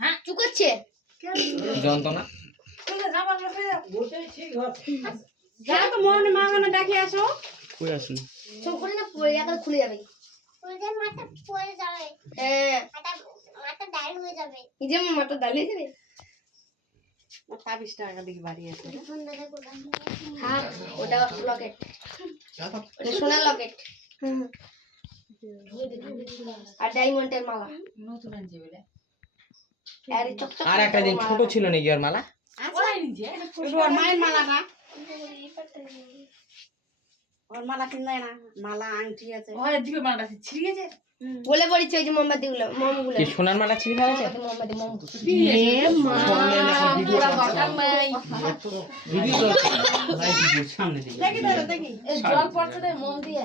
হ্যাঁ চুকাচ্ছে যন্ত্রণা যাও তো মনে মামানা ডাকে আসো কই আসুন সব করে না পড়ে যাবে খুলে যাবে ওদের মাথা পড়ে যাবে হ্যাঁ মাথা ডাল হয়ে যাবে এই যে মামাটা দাঁড়িয়ে যাবে তা 20 টাকা দিকে বাড়ি আছে হ্যাঁ ওটা লকেট ওটা সোনার লকেট আর ডায়মন্ডের মালা নতুন আনছে বলে আর চকচক আর একটা দিন ছোট ছিল নাকি ওর মালা ওরাই নিজে ওর মায়ের মালা না ওর মালা কিনে না মালা আংটি আছে ওই দিকে মালটা ছিড়ে গেছে বলে পড়েছে ওই যে মোমবাতি গুলো মোমগুলো কি সোনার মালা ছিঁড়ে ফেলেছে মোমবাতি মোম পুরা বাটার নাই ভিডিও তো ভাই ভিডিও সামনে দিকে দেখি দাঁড়া দেখি এই জল পড়ছে না মোম দিয়ে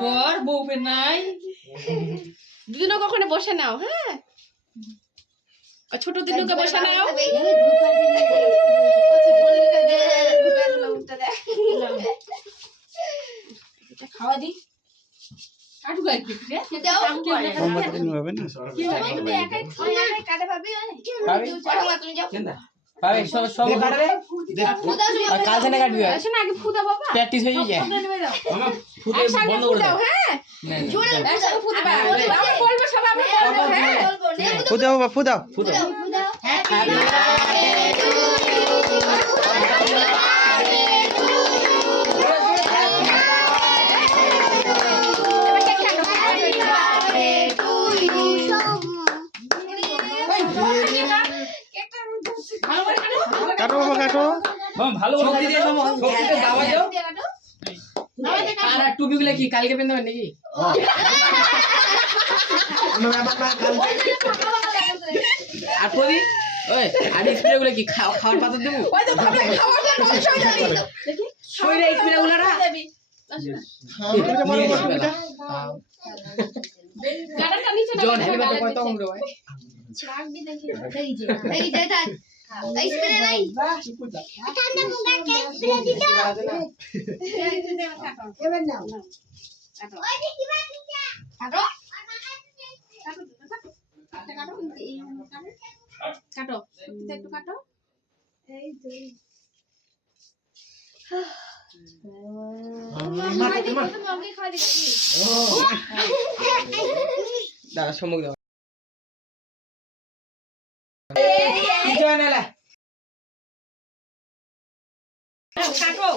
বর বউ পে নাই দুদিনও কখনো বসে নাও হ্যাঁ আর ছোট দিনুকে বসে নাও খাওয়া দি কাটু গাই কি রে মোমবাতি নিয়ে হবে না কি হবে তুমি একাই কাটে পাবি তুমি যাও কেন পাবে সব সব কাটবে আর কাল থেকে কাটবি আসো না আগে ফুদা বাবা প্র্যাকটিস হয়ে যায় নিয়ে দাও মামা ফুটে বন্ধ করে দাও হ্যাঁ জোরে একসাথে ফুদবা আমরা বলবো সব আমরা বলবো হ্যাঁ ফুদাও বাবা ফুদাও ফুদাও কাটো বাবা কাটো মামা ভালো শক্তি দিয়ে মামা শক্তিতে দাওয়া দাও আর টুপিগুলো কি কালকে পেন দেবেন নাকি আর প্রদি ওই আর স্প্রেগুলো কি খাওয়ার পাতা দেবো ওই তো খাবার খাওয়ার জন্য অবশ্যই যাবি দেখি শরীরে স্প্রেগুলো না দেবি গাড়াটা নিচে জন হ্যাপি বার্থডে কত কম রে ভাই লাগবি দেখি এই যে থাক এই স্প্রে নাই ঠান্ডা মুখে স্প্রে দিতে এবার নাও ওই যে কি বাকি কাটো কাটো একটু কাটো এই তো দাদা সম্মুখ দাও কি জয় নালা কাটো